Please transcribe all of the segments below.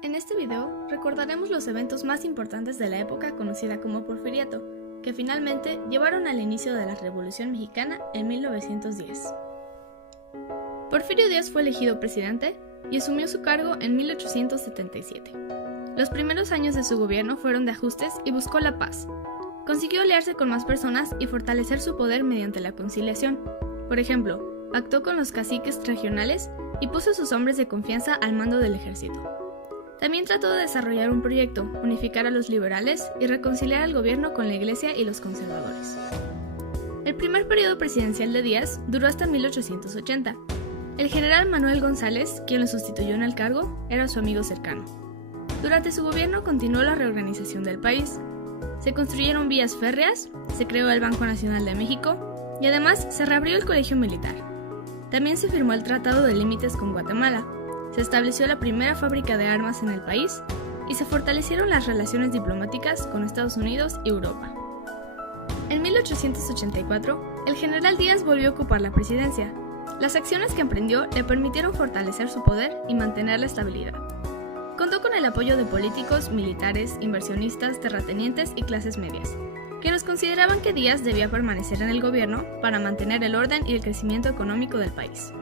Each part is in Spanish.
En este video recordaremos los eventos más importantes de la época conocida como Porfiriato, que finalmente llevaron al inicio de la Revolución Mexicana en 1910. Porfirio Díaz fue elegido presidente y asumió su cargo en 1877. Los primeros años de su gobierno fueron de ajustes y buscó la paz. Consiguió aliarse con más personas y fortalecer su poder mediante la conciliación. Por ejemplo, pactó con los caciques regionales y puso a sus hombres de confianza al mando del ejército. También trató de desarrollar un proyecto, unificar a los liberales y reconciliar al gobierno con la Iglesia y los conservadores. El primer periodo presidencial de Díaz duró hasta 1880. El general Manuel González, quien lo sustituyó en el cargo, era su amigo cercano. Durante su gobierno continuó la reorganización del país. Se construyeron vías férreas, se creó el Banco Nacional de México y además se reabrió el Colegio Militar. También se firmó el Tratado de Límites con Guatemala. Se estableció la primera fábrica de armas en el país y se fortalecieron las relaciones diplomáticas con Estados Unidos y Europa. En 1884, el general Díaz volvió a ocupar la presidencia. Las acciones que emprendió le permitieron fortalecer su poder y mantener la estabilidad. Contó con el apoyo de políticos, militares, inversionistas, terratenientes y clases medias, quienes consideraban que Díaz debía permanecer en el gobierno para mantener el orden y el crecimiento económico del país.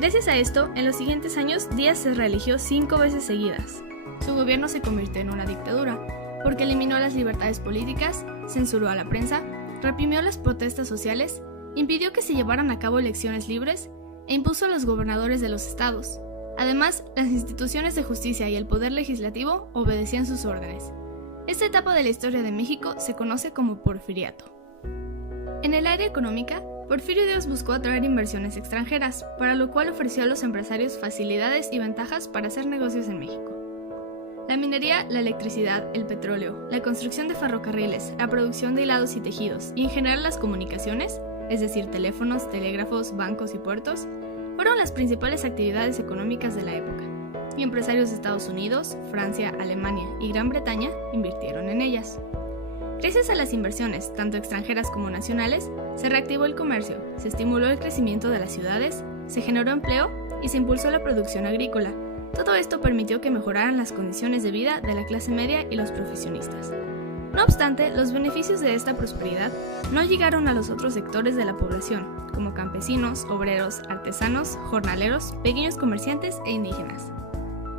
Gracias a esto, en los siguientes años, Díaz se reeligió 5 veces seguidas. Su gobierno se convirtió en una dictadura, porque eliminó las libertades políticas, censuró a la prensa, reprimió las protestas sociales, impidió que se llevaran a cabo elecciones libres e impuso a los gobernadores de los estados. Además, las instituciones de justicia y el poder legislativo obedecían sus órdenes. Esta etapa de la historia de México se conoce como Porfiriato. En el área económica, Porfirio Díaz buscó atraer inversiones extranjeras, para lo cual ofreció a los empresarios facilidades y ventajas para hacer negocios en México. La minería, la electricidad, el petróleo, la construcción de ferrocarriles, la producción de hilados y tejidos y en general las comunicaciones, es decir, teléfonos, telégrafos, bancos y puertos, fueron las principales actividades económicas de la época, y empresarios de Estados Unidos, Francia, Alemania y Gran Bretaña invirtieron en ellas. Gracias a las inversiones, tanto extranjeras como nacionales, se reactivó el comercio, se estimuló el crecimiento de las ciudades, se generó empleo y se impulsó la producción agrícola. Todo esto permitió que mejoraran las condiciones de vida de la clase media y los profesionistas. No obstante, los beneficios de esta prosperidad no llegaron a los otros sectores de la población, como campesinos, obreros, artesanos, jornaleros, pequeños comerciantes e indígenas.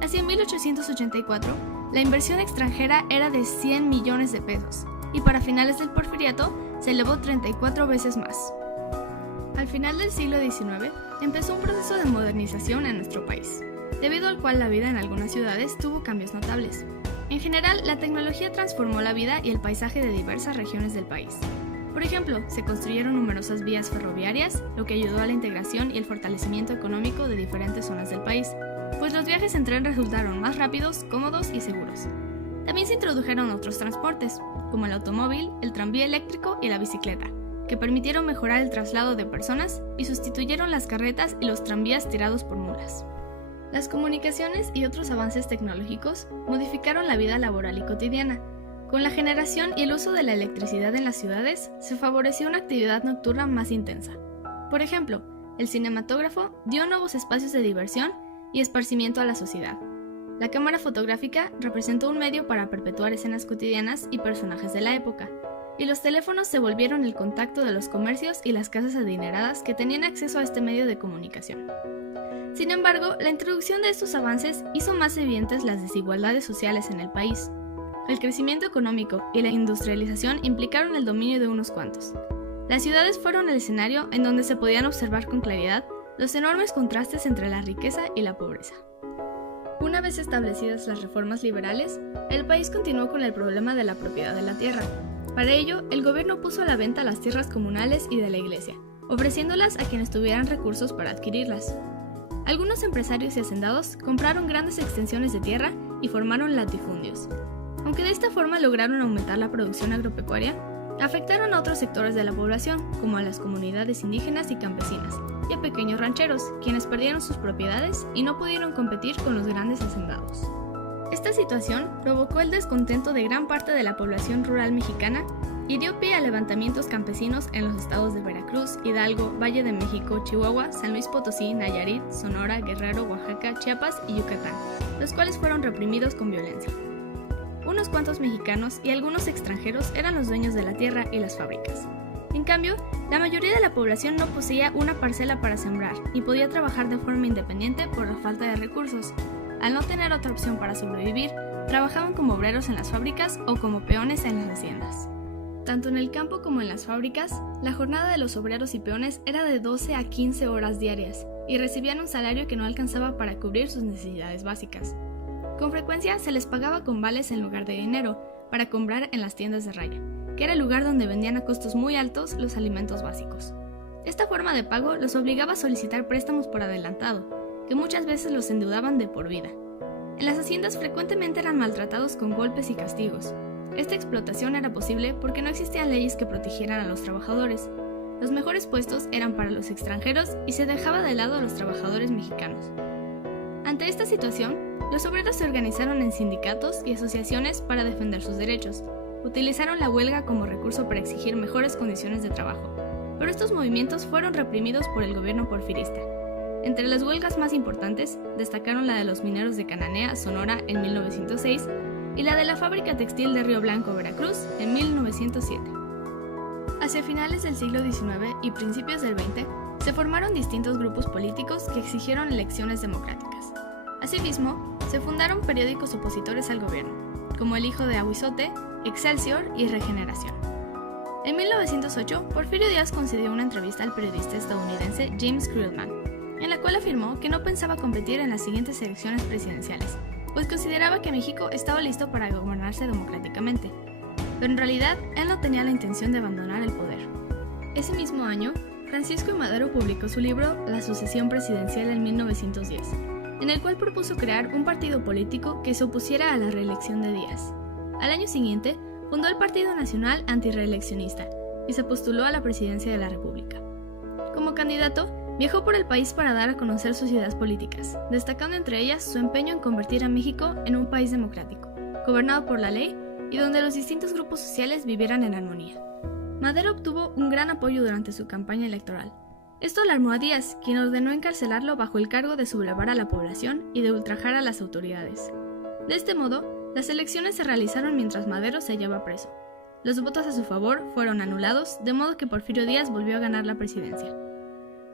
Hacia 1884, la inversión extranjera era de 100 millones de pesos, y para finales del Porfiriato se elevó 34 veces más. Al final del siglo XIX, empezó un proceso de modernización en nuestro país, debido al cual la vida en algunas ciudades tuvo cambios notables. En general, la tecnología transformó la vida y el paisaje de diversas regiones del país. Por ejemplo, se construyeron numerosas vías ferroviarias, lo que ayudó a la integración y el fortalecimiento económico de diferentes zonas del país, pues los viajes en tren resultaron más rápidos, cómodos y seguros. También se introdujeron otros transportes, como el automóvil, el tranvía eléctrico y la bicicleta, que permitieron mejorar el traslado de personas y sustituyeron las carretas y los tranvías tirados por mulas. Las comunicaciones y otros avances tecnológicos modificaron la vida laboral y cotidiana. Con la generación y el uso de la electricidad en las ciudades, se favoreció una actividad nocturna más intensa. Por ejemplo, el cinematógrafo dio nuevos espacios de diversión y esparcimiento a la sociedad. La cámara fotográfica representó un medio para perpetuar escenas cotidianas y personajes de la época, y los teléfonos se volvieron el contacto de los comercios y las casas adineradas que tenían acceso a este medio de comunicación. Sin embargo, la introducción de estos avances hizo más evidentes las desigualdades sociales en el país. El crecimiento económico y la industrialización implicaron el dominio de unos cuantos. Las ciudades fueron el escenario en donde se podían observar con claridad los enormes contrastes entre la riqueza y la pobreza. Una vez establecidas las reformas liberales, el país continuó con el problema de la propiedad de la tierra. Para ello, el gobierno puso a la venta las tierras comunales y de la iglesia, ofreciéndolas a quienes tuvieran recursos para adquirirlas. Algunos empresarios y hacendados compraron grandes extensiones de tierra y formaron latifundios. Aunque de esta forma lograron aumentar la producción agropecuaria, afectaron a otros sectores de la población, como a las comunidades indígenas y campesinas, y a pequeños rancheros, quienes perdieron sus propiedades y no pudieron competir con los grandes hacendados. Esta situación provocó el descontento de gran parte de la población rural mexicana y dio pie a levantamientos campesinos en los estados de Veracruz, Hidalgo, Valle de México, Chihuahua, San Luis Potosí, Nayarit, Sonora, Guerrero, Oaxaca, Chiapas y Yucatán, los cuales fueron reprimidos con violencia. Unos cuantos mexicanos y algunos extranjeros eran los dueños de la tierra y las fábricas. En cambio, la mayoría de la población no poseía una parcela para sembrar ni podía trabajar de forma independiente por la falta de recursos. Al no tener otra opción para sobrevivir, trabajaban como obreros en las fábricas o como peones en las haciendas. Tanto en el campo como en las fábricas, la jornada de los obreros y peones era de 12 a 15 horas diarias y recibían un salario que no alcanzaba para cubrir sus necesidades básicas. Con frecuencia se les pagaba con vales en lugar de dinero para comprar en las tiendas de raya, que era el lugar donde vendían a costos muy altos los alimentos básicos. Esta forma de pago los obligaba a solicitar préstamos por adelantado, que muchas veces los endeudaban de por vida. En las haciendas frecuentemente eran maltratados con golpes y castigos. Esta explotación era posible porque no existían leyes que protegieran a los trabajadores. Los mejores puestos eran para los extranjeros y se dejaba de lado a los trabajadores mexicanos. Ante esta situación, los obreros se organizaron en sindicatos y asociaciones para defender sus derechos. Utilizaron la huelga como recurso para exigir mejores condiciones de trabajo, pero estos movimientos fueron reprimidos por el gobierno porfirista. Entre las huelgas más importantes destacaron la de los mineros de Cananea, Sonora, en 1906, y la de la fábrica textil de Río Blanco, Veracruz, en 1907. Hacia finales del siglo XIX y principios del XX, se formaron distintos grupos políticos que exigieron elecciones democráticas. Asimismo, se fundaron periódicos opositores al gobierno, como El Hijo de Ahuizote, Excelsior y Regeneración. En 1908, Porfirio Díaz concedió una entrevista al periodista estadounidense James Krugman, en la cual afirmó que no pensaba competir en las siguientes elecciones presidenciales, pues consideraba que México estaba listo para gobernarse democráticamente, pero en realidad él no tenía la intención de abandonar el poder. Ese mismo año, Francisco I. Madero publicó su libro La sucesión presidencial en 1910, en el cual propuso crear un partido político que se opusiera a la reelección de Díaz. Al año siguiente, fundó el Partido Nacional Antirreeleccionista y se postuló a la presidencia de la República. Como candidato, viajó por el país para dar a conocer sus ideas políticas, destacando entre ellas su empeño en convertir a México en un país democrático, gobernado por la ley y donde los distintos grupos sociales vivieran en armonía. Madero obtuvo un gran apoyo durante su campaña electoral. Esto alarmó a Díaz, quien ordenó encarcelarlo bajo el cargo de sublevar a la población y de ultrajar a las autoridades. De este modo, las elecciones se realizaron mientras Madero se hallaba preso. Los votos a su favor fueron anulados, de modo que Porfirio Díaz volvió a ganar la presidencia.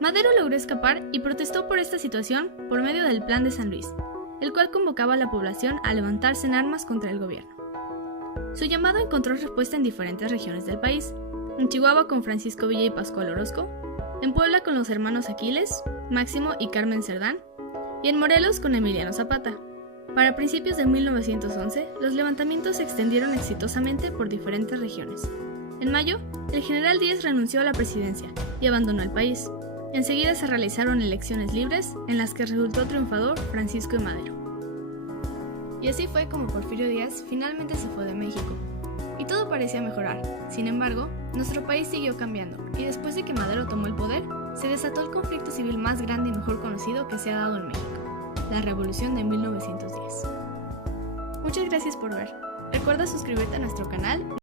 Madero logró escapar y protestó por esta situación por medio del Plan de San Luis, el cual convocaba a la población a levantarse en armas contra el gobierno. Su llamado encontró respuesta en diferentes regiones del país, en Chihuahua con Francisco Villa y Pascual Orozco, en Puebla con los hermanos Aquiles, Máximo y Carmen Cerdán, y en Morelos con Emiliano Zapata. Para principios de 1911, los levantamientos se extendieron exitosamente por diferentes regiones. En mayo, el general Díaz renunció a la presidencia y abandonó el país. Enseguida se realizaron elecciones libres, en las que resultó triunfador Francisco I. Madero. Y así fue como Porfirio Díaz finalmente se fue de México. Y todo parecía mejorar. Sin embargo, nuestro país siguió cambiando, y después de que Madero tomó el poder, se desató el conflicto civil más grande y mejor conocido que se ha dado en México, la Revolución de 1910. Muchas gracias por ver. Recuerda suscribirte a nuestro canal.